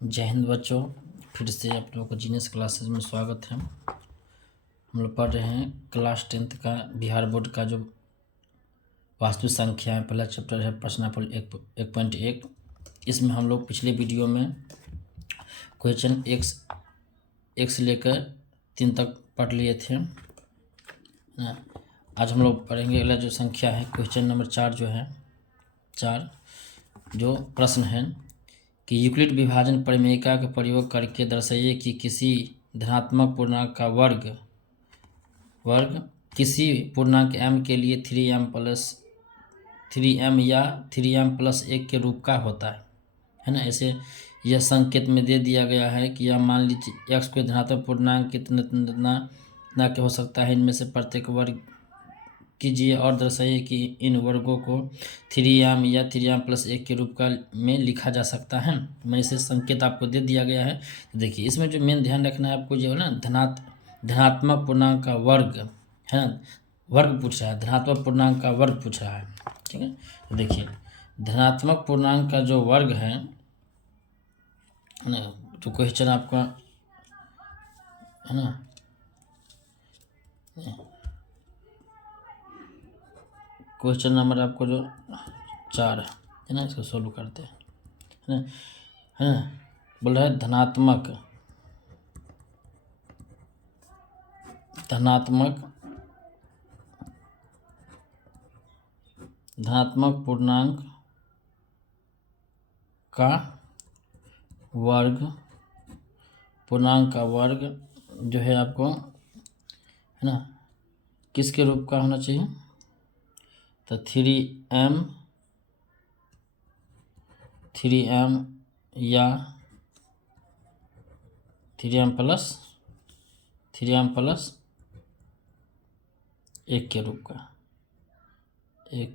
जय हिंद बच्चों, फिर से आप लोगों को जीनियस क्लासेस में स्वागत है। हम लोग पढ़ रहे हैं क्लास 10th का बिहार बोर्ड का जो वास्तु संख्या है, पहला चैप्टर है प्रश्नावली 1.1। इसमें हम लोग पिछले वीडियो में क्वेश्चन एक से लेकर 3 तक पढ़ लिए थे। आज हम लोग पढ़ेंगे अगला जो संख्या है, क्वेश्चन नंबर 4 जो है 4 जो प्रश्न है कि यूक्लिड विभाजन परिमेयिका का प्रयोग करके दर्शाइए कि किसी धनात्मक पूर्णांक का वर्ग किसी पूर्णांक m के लिए 3m या 3m+1 के रूप का होता है ना। ऐसे यह संकेत में दे दिया गया है कि यह मान लीजिए x को धनात्मक पूर्णांक कितना के हो सकता है, इनमें से प्रत्येक वर्ग कीजिए और दर्शाइए कि इन वर्गों को 3m या 3m+1 के रूप का में लिखा जा सकता है। मैं इसे संकेत आपको दे दिया गया है। देखिए, इसमें जो मेन ध्यान रखना है आपको जो है ना, धनात्मक पूर्णांक का वर्ग है ना, वर्ग पूछ रहा है, धनात्मक पूर्णांक का वर्ग पूछ रहा है। ठीक है, तो देखिए धनात्मक पूर्णांक का जो वर्ग है ना, तो क्वेश्चन आपका है ना, क्वेश्चन नंबर आपको जो 4 है ना, इसको सोल्व करते हैं है ना। बोल रहा है धनात्मक पूर्णांक का वर्ग जो है आपको है ना किसके रूप का होना चाहिए, तो 3m या 3m+1 के रूप का, +1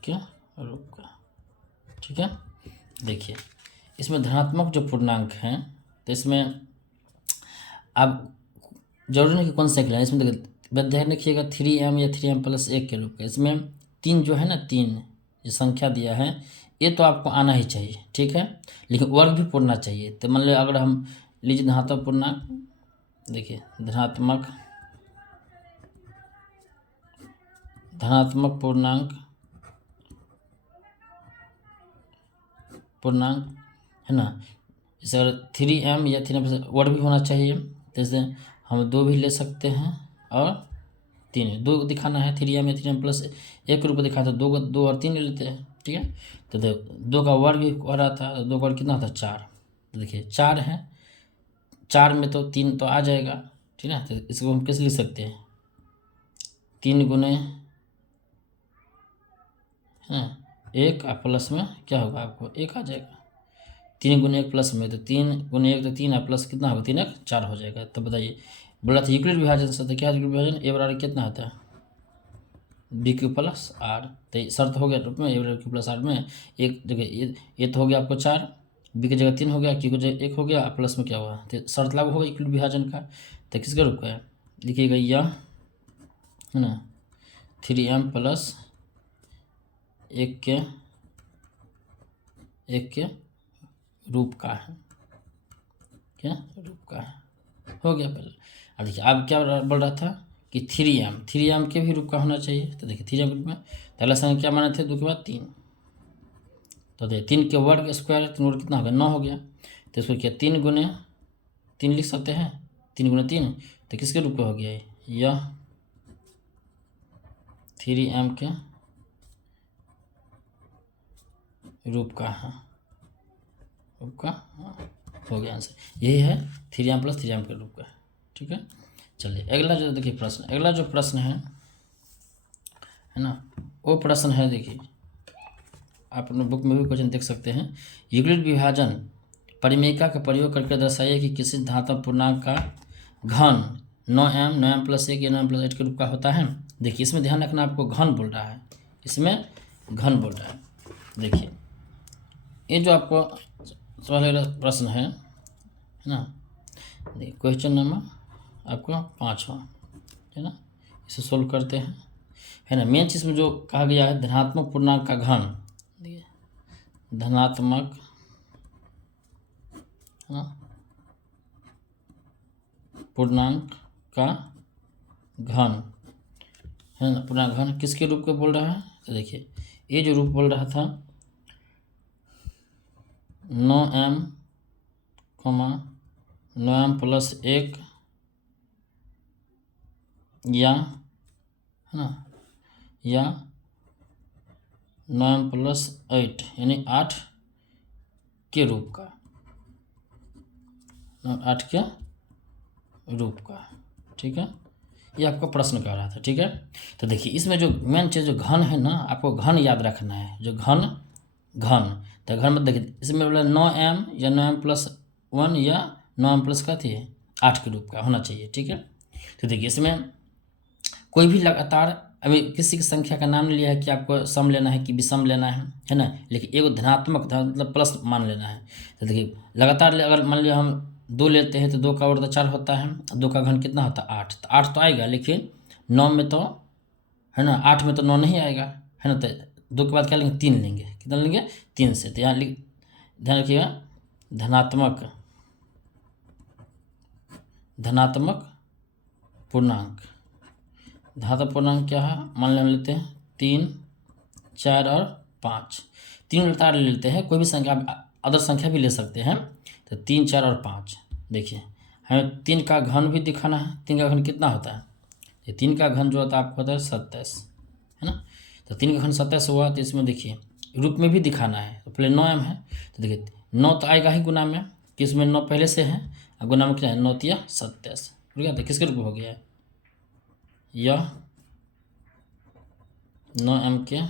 के रूप का। ठीक है, देखिए इसमें धनात्मक जो पूर्णांक हैं, तो इसमें अब जरूरी नहीं कि कौन सा निकला, इसमें देखिए ध्यान रखिएगा 3m या 3m+1 के रूप का। इसमें 3 जो है ना, 3 जो संख्या दिया है ये तो आपको आना ही चाहिए। ठीक है, लेकिन वर्ग भी पूर्णा चाहिए। तो मान लो अगर हम लीजिए धनात्मक पूर्णांक, देखिए धनात्मक पूर्णांक है ना, जैसे अगर 3m या 3m+ वर्ग भी होना चाहिए, जैसे हम 2 भी ले सकते हैं और 3, 2 दिखाना है, 3m या 3m+1 के रूप में दिखाया था, 2 और 3 ले लेते हैं। ठीक है, तो 2 का वर्ग भी हो रहा था, 2 का वर्ग कितना था 4। तो देखिए 4 है, 4 में तो 3 तो आ जाएगा। ठीक है, तो इसको हम कैसे लिख सकते हैं, 3 गुने है 1 और प्लस में क्या होगा आपको 1 आ जाएगा। 3 गुने 1 प्लस में, तो 3 गुने 1 तो 3 और प्लस कितना होगा 3 1 4 हो जाएगा। तो बताइए, बोला था यूक्लिड विभाजन से, तो क्या यूक्लिड विभाजन a बराबर कितना होता है BQ + R। तो शर्त हो गया रूप में a बराबर Q + R में एक जगह ये तो हो गया आपको 4, B की जगह 3 हो गया, Q की जगह 1 हो गया, प्लस में क्या हुआ, तो शर्त लागू होगा यूक्लिड विभाजन का। तो किसके रूप का है, लिखिएगा यह है ना 3m+1 के रूप का है, क्या रूप का है, हो गया पहले। अब देखिए अब क्या बोल रहा था कि 3m के भी रूप का होना चाहिए। तो देखिए 3m के रूप में पहला संख्या माने थे 2 के बाद 3, तो देखिए 3 के वर्ग स्क्वायर, 3 वर्ग कितना हो गया 9 हो गया। तो इसको क्या 3 गुने 3 लिख सकते हैं, 3 गुने 3, तो किसके रूप का हो गया यह 3m के रूप का है, रूप का हो गया आंसर, यही है 3m+3m के रूप का। ठीक है, चलिए अगला जो देखिए प्रश्न, अगला जो प्रश्न है ना, वो प्रश्न है, देखिए आप अपने बुक में भी क्वेश्चन देख सकते हैं। यूक्लिड विभाजन परिमेयिका का प्रयोग करके दर्शाइए कि किसी धनात्मक पूर्णांक का घन 9m 9m+1 या 9m+8 के रूप का होता है। देखिए इसमें ध्यान रखना, आपको घन बोल रहा है, इसमें घन बोल रहा है। देखिए ये जो आपको सवाल प्रश्न है ना, देखिए क्वेश्चन नंबर आपका 5वां है ना, इसे सोल्व करते हैं। है ना। मेन चीज़ में जो कहा गया है धनात्मक पूर्णांक का घन, धनात्मक पूर्णांक का घन, है ना। पूर्णांक घन किसके रूप को बोल रहा है, तो देखिए ये जो रूप बोल रहा था 9m, 9m+1 या, है ना, या 9m+8 यानी 8 के रूप का, 8 के रूप का, ठीक है। ये आपका प्रश्न कर रहा था, ठीक है। तो देखिए इसमें जो मेन चीज़ जो घन है ना, आपको घन याद रखना है, जो घन तो घन में देखिए इसमें बोला 9m या 9m+1 या 9m+ का थी 8 के रूप का होना चाहिए, ठीक है। तो देखिए इसमें कोई भी लगातार, अभी किसी की संख्या का नाम लिया है कि आपको सम लेना है कि विषम लेना है ना, लेकिन एगो धनात्मक था मतलब प्लस मान लेना है। तो देखिए लगातार अगर मान लिया हम 2 लेते हैं तो 2 का वर्ग 4 होता है, 2 का घन कितना होता है 8, तो 8 तो आएगा, लेकिन 9 में तो, है ना, 8 में तो 9 नहीं आएगा, है ना। तो 2 के बाद क्या लेंगे 3 लेंगे, कितना लेंगे 3 से। तो यहाँ ध्यान रखिएगा धनात्मक पूर्णांक, धनात्मक पूर्णांक क्या है, मान लेते हैं 3, 4 और 5, 3 लगातार ले लेते हैं, कोई भी संख्या अदर संख्या भी ले सकते हैं। तो 3, 4 और 5, देखिए हमें 3 का घन भी दिखाना है, 3 का घन कितना होता है, ये 3 का घन जो होता है आपको होता है 27, है ना। तो 3 का घन 27 हुआ, तो इसमें देखिए रूप में भी दिखाना है, तो पहले 9m है, तो देखिए 9 तो आएगा ही गुना में, कि इसमें 9 पहले से है, और गुना में क्या है 9 तिया 27, ठीक है। तो किसके रूप में हो गया है, यह 9m के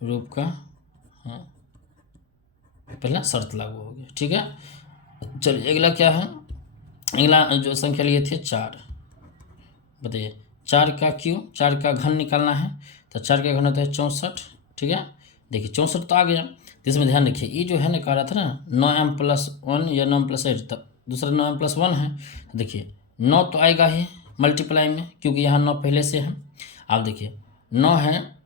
रूप का, हाँ पहला शर्त लागू हो गया, ठीक है। चलिए अगला क्या है, अगला जो संख्या लिए थे 4, बताइए 4 का क्यों, 4 का घन निकालना है, तो 4 का घन होता है 64, ठीक है। देखिए 64 तो आ गया, तो इसमें ध्यान रखिए ये जो है ना कह रहा था ना 9m+1 या 9m+8, तो दूसरा 9m+1 है, तो देखिए 9 तो आएगा ही मल्टीप्लाई में, क्योंकि यहाँ 9 पहले से है। आप देखिए 9 है,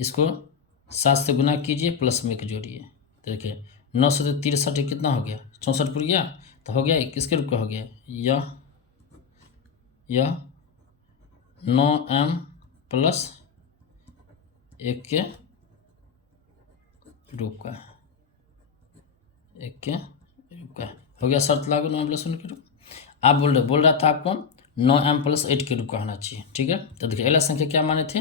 इसको 7 से गुना कीजिए, प्लस में एक जोड़िए, तो देखिए 9 से 63 कितना हो गया 64 पूर गया, तो हो गया किसके रूप का हो गया, यह 9m+1 के रूप का, 1 के रूप का हो गया, शर्त लागू 9m+1 के रूप। आप बोल रहा था आपको 9m+8 के रूप का होना चाहिए, ठीक है। तो देखिए अगला संख्या क्या माने थे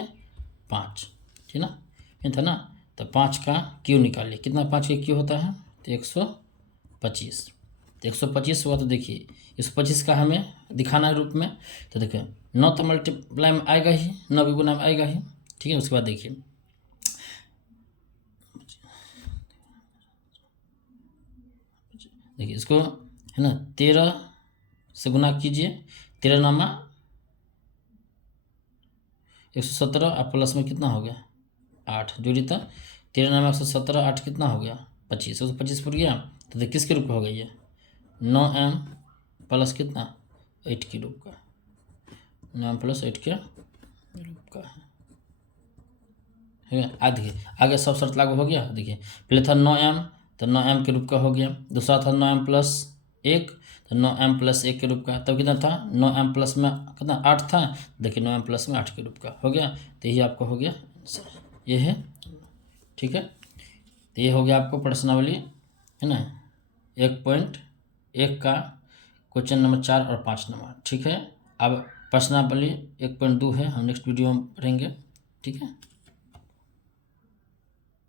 5, ठीक ना, ये था ना। तो 5 का क्यू निकालिए, कितना 5 का क्यू होता है, तो 125, तो 125 हुआ। तो देखिए 125 का हमें दिखाना है रूप में, तो देखिए 9 तो मल्टीप्लाई में आएगा ही, 9 के गुना में आएगा ही, ठीक है। उसके बाद देखिए इसको, है ना, 13 से गुना कीजिए, 13 नामा 117, और प्लस में कितना हो गया 8 जोड़ी था, 13 नामा 117, 8 कितना हो गया 25, 125 पूर गया। तो देखिए किसके रूप का हो गई है 9m+ कितना 8 के रूप का, 9m+8 के रूप का है। देखिए आगे सब शर्त लागू हो गया। देखिए पहले था 9m, तो 9m के रूप का हो गया, दूसरा था 9m+1, तो 9m+1 के रूप का, तब कितना था 9m+ में कितना 8 था, देखिए 9m+ में 8 के रूप का हो गया। तो यही आपको हो गया ये है, ठीक है। तो ये हो गया आपको प्रश्नावली, है ना, 1.1 का क्वेश्चन नंबर 4 और 5 नंबर, ठीक है। अब प्रश्नावली 1.2 है, हम नेक्स्ट वीडियो में पढ़ेंगे, ठीक है।